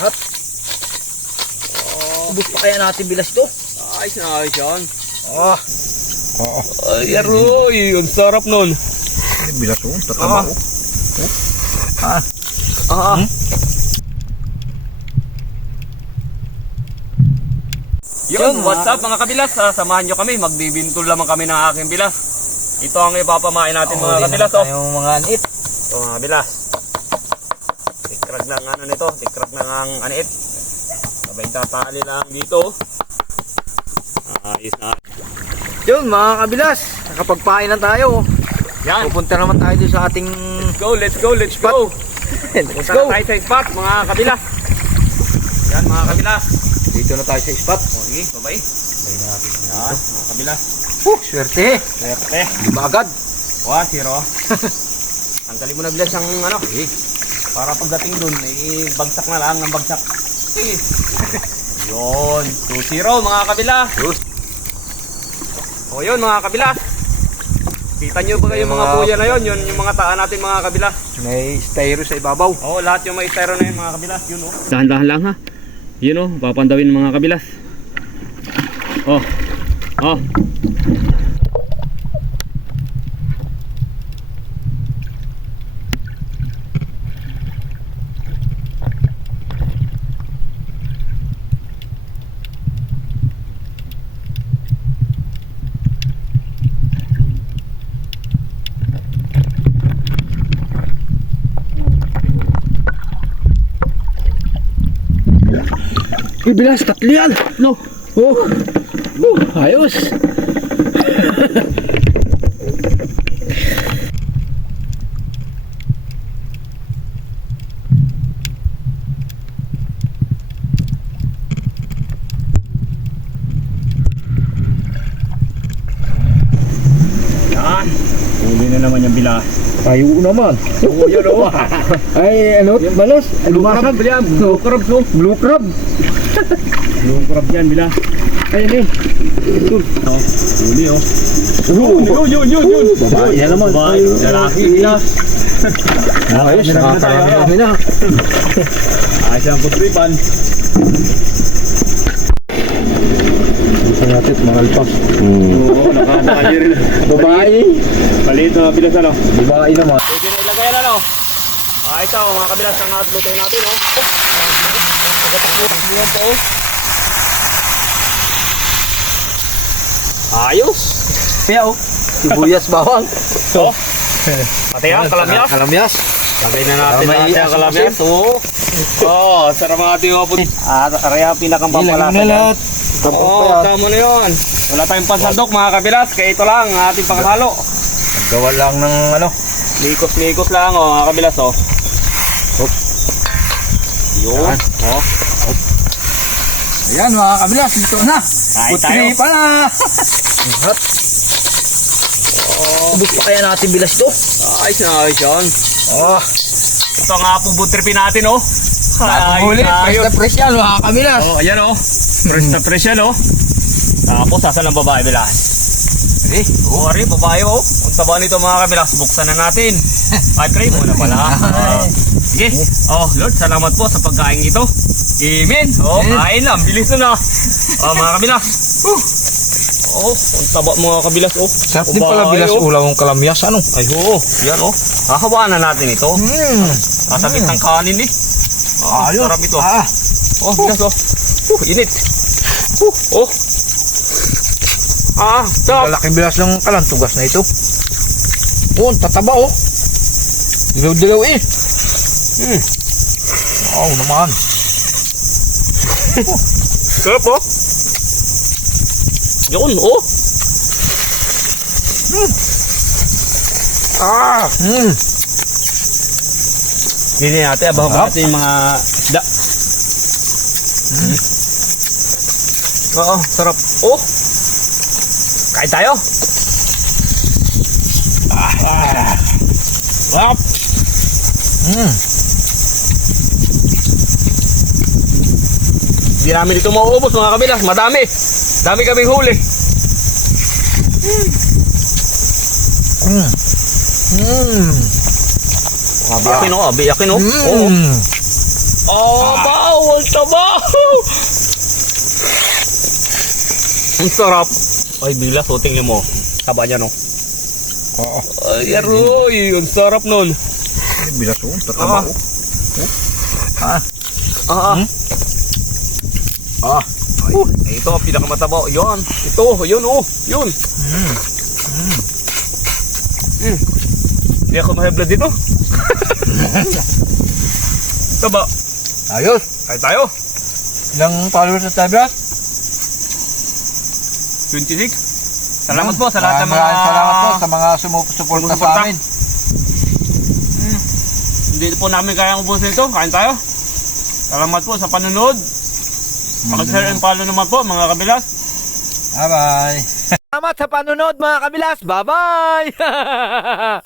Hat. Ubus pa kaya natin bilas to? Ayos na ayos yan. Ah. Oo. Ay, aroy. Ang sarap nun. Ay, bilas oh. Tatama Ah. oh. Ah. Ah. Yun, what's up mga kabilas? Ah, samahan nyo kami. Magbibintol lamang kami ng aking bilas. Ito ang ipapamain natin mga kabilas. Oh. Yung mga anit. Ito mga kabilas. Tikrag ng ano nito. Tikrag ng ang anit. Sabay tatali lang dito. Ayos na. Yun mga kabilas. Nakapagpain na tayo. Yan. Pupunta naman tayo sa ating... Let's go, let's go, let's go. Let's Punta go. na tayo sa spot mga kabilas. Yan mga kabilas. Dito na tayo sa spot. O, Sige, babay. Yan, mga kabilas. Uh, swerte. Swerte. Lima agad. Wa, zero. Tanggalin mo na bilas ang ano. Para pagdating dun, eh, bagsak na lang ng bagsak. Sige. Yun. 2-0 mga kabilas. Yun. O yun mga kabilas. Kita nyo ba yung mga Mga- buya na yun? Yun yung mga taan natin mga kabilas. May styro sa ibabaw. Oo, lahat yung may styro na yun mga kabilas. Yun oh. Dahan-dahan lang ha. Yun oh, papandawin mga kabilas. Oh. Oh. Eh, bilas, tatlo yan. No. Oh. Uh, ayos. Yan. Huli na naman yung bila. Tayo naman. Oo, yun oh. Ay, ano? Balas? Blue crab. Blue crab so. Blue crab. Blue crab yan bila. Ay, ayun. Oh, huli oh. Yun, yun, yun, yun. Babae na naman. Babae, lalaki. Bila. Ayos, nakakarami kami na. Ayos ang putripan. Isa natin, maralpak. Oo, nakadali rin. Babae. Palit na bilas ano. Babae naman. Pwede na ilagay na no. Ah, ito mga kabilas ang atluto natin oh. Pagkatakot niya to. oh. Ayos. Kaya oh. Sibuyas bawang. Oh. Pati yan, kalamyas. Kalamyas. Lagay na natin natin ang kalamyas. Oo. Oh, sarap mga ating puti. Ah, araya pinakang pampalasa dyan. Oo, Oo. tama na yun. Wala tayong pansandok mga kabilas. Kaya ito lang ang ating panghalo. Gawa lang ng ano. Likos-likos lang oh, mga kabilas oh. Yun. Yan. Oh. Ayan mga kabilas, dito na. Kain Putri tayo. pa na. Hot. Ubus pa kaya natin bilas to? Ayos na ayos yun. Oh, Ito nga po butripin natin oh. Ayos huli. Fresh na fresh yan mga kabilas. Oh, ayan oh. Fresh na fresh yan oh. Tapos saan ang babae bilas? Eh, Oh, ari, babae oh. Ang taba nito mga kabilas, buksan na natin. Ay, try mo na pala. Sige. Oh, Lord, salamat po sa pagkain ito. Amen. Oh, Amen. kain na. Bilis na na. Oh, mga kabilas. Uh. Oh, ang taba mga kabilas oh. sarap din pala bilas oh. ulam ng kalamyas. Ano? Ay, oo. Yan oh. Hahawaan na natin ito. Hmm. Kasabit ng kanin eh. Ah, Ayos. sarap ito. Ah, Oh, bilas oh. Uh, init. Uh, oh. Ah, stop. Malaking bilas ng kalantugas na ito. Oh, tataba oh. Dilaw-dilaw eh. Hmm. Wow naman. Sarap oh. Yun, oh. Ah, hmm. Hindi natin, abang Sarap. natin yung mga isda. Hmm. Oo, sarap. Oh! Kain tayo! Ah, ah. Sarap! Hmm. Hindi namin ito mauubos mga kabilas. Madami. Dami kaming huli. Hmm. Hmm. Abi akin oh, abi akin oh. Oh, Hmm. oh bawal Taba! Ang sarap. Ay, bila, so tingnan mo. Taba niya, no? Oo. Ay, aroy, ang sarap nun. Ay, bilas oh. Tataba Ah. oh. Ah. Ah, Hmm? Ah. Uh, ito ang pinakamataba. Yan. Ito. Yun, oh. Yun. Mm. Mm. Hindi ako ma blood dito. Taba. Ayos. Kain tayo. Ilang followers na tayo, Brad? 26. Salamat po sa lahat ng mga... Salamat po sa mga sumusuporta sa amin. Mm. Hindi po namin kayang ubusin ito. Kain tayo. Salamat po sa panunod. Mag-share and follow naman po mga kabilas. Bye-bye. Salamat sa panunod mga kabilas. Bye-bye!